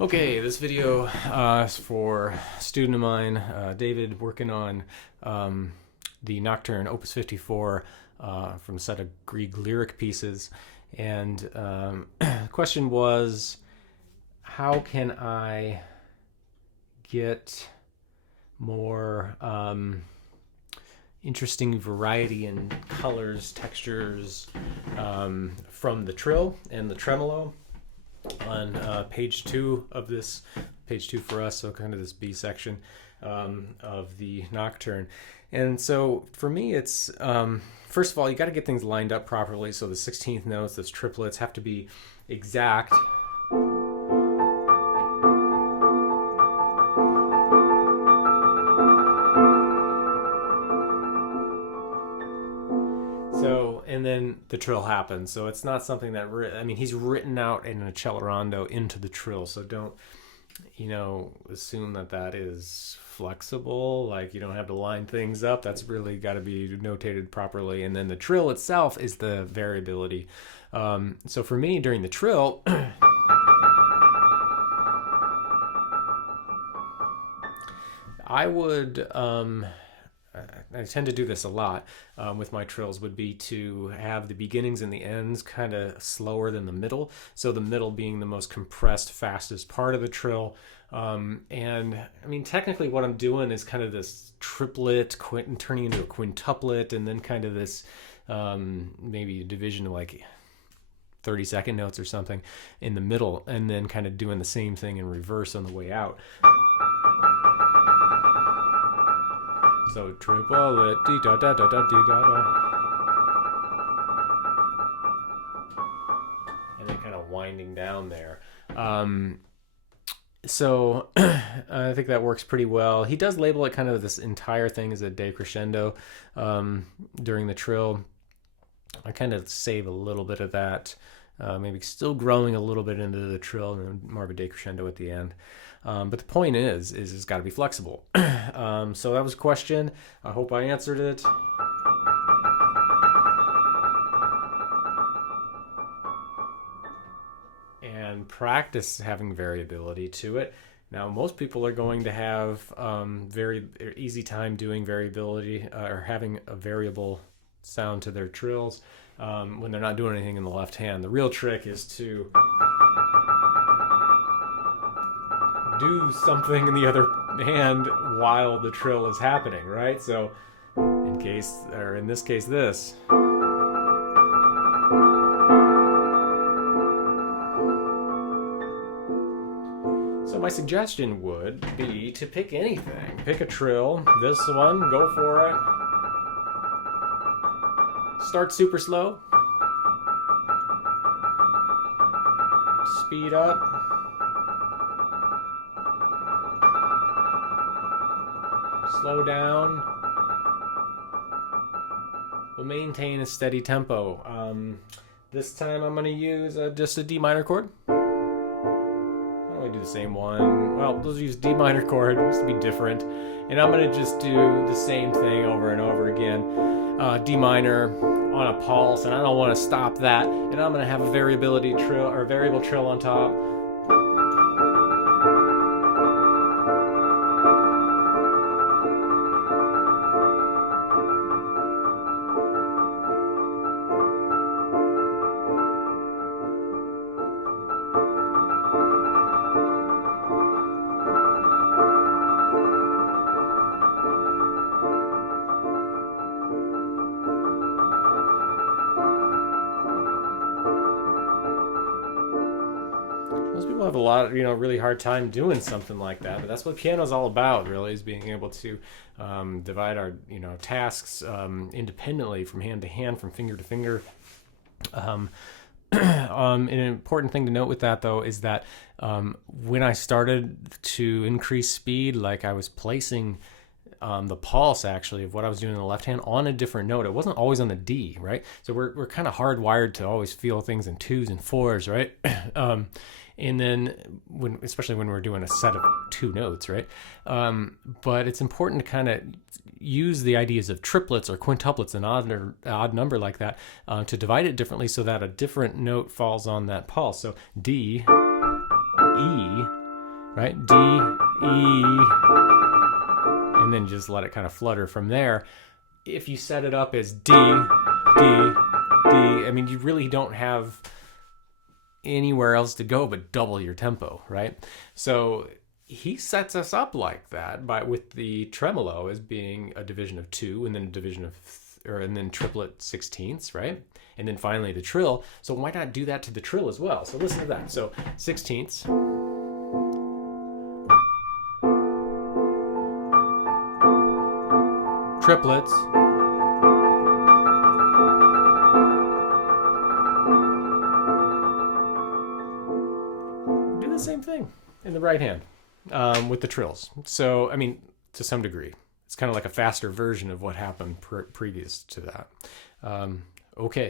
Okay, this video is for a student of mine, David, working on the Nocturne Opus 54 from a set of Grieg lyric pieces. And the question was, how can I get more interesting variety in colors, textures from the trill and the tremolo on page 2 of this, page 2 for us, so kind of this B section of the Nocturne. And so for me, it's first of all, you got to get things lined up properly. So the 16th notes, those triplets, have to be exact. So, and then the trill happens. So it's not something that, he's written out in a accelerando into the trill. So don't, assume that that is flexible. Like, you don't have to line things up. That's really got to be notated properly. And then the trill itself is the variability. So for me, during the trill, I would, I tend to do this a lot with my trills, would be to have the beginnings and the ends kind of slower than the middle. So the middle being the most compressed, fastest part of the trill. And I mean, technically what I'm doing is kind of this triplet turning into a quintuplet, and then kind of this maybe a division of like 30-second notes or something in the middle, and then kind of doing the same thing in reverse on the way out. So triplet, dee da da da da dee da da, and then kind of winding down there. So I think that works pretty well. He does label it kind of this entire thing as a decrescendo during the trill. I kind of save a little bit of that, maybe still growing a little bit into the trill and then more of a decrescendo at the end. But the point is it's got to be flexible. So that was a question. I hope I answered it. And practice having variability to it. Now, most people are going to have very easy time doing variability or having a variable sound to their trills when they're not doing anything in the left hand. The real trick is to do something in the other hand while the trill is happening, right? So in this case, this. So my suggestion would be to pick anything. Pick a trill. This one, go for it. Start super slow. Speed up. Slow down, but maintain a steady tempo. This time I'm going to use just a D minor chord. Why don't we do the same one? Well, let's use D minor chord, just to be different. And I'm going to just do the same thing over and over again. D minor on a pulse, and I don't want to stop that. And I'm going to have a variability trill or variable trill on top. Most people have a lot, really hard time doing something like that, but that's what piano's all about, really, is being able to divide our, tasks independently from hand to hand, from finger to finger. An important thing to note with that, though, is that when I started to increase speed, like I was placing the pulse, actually, of what I was doing in the left hand on a different note. It wasn't always on the D, right? So we're kind of hardwired to always feel things in 2s and 4s, right? And then especially when we're doing a set of 2 notes, right? But it's important to kind of use the ideas of triplets or quintuplets, an odd number like that, to divide it differently so that a different note falls on that pulse. So D, E, right? D, E, and then just let it kind of flutter from there. If you set it up as D, D, D, I mean, you really don't have anywhere else to go but double your tempo, right? So he sets us up like that with the tremolo as being a division of 2 and then a division of and then triplet sixteenths, right? And then finally the trill. So why not do that to the trill as well? So listen to that. So sixteenths, triplets, do the same thing in the right hand with the trills. So, I mean, to some degree, it's kind of like a faster version of what happened previous to that. Okay.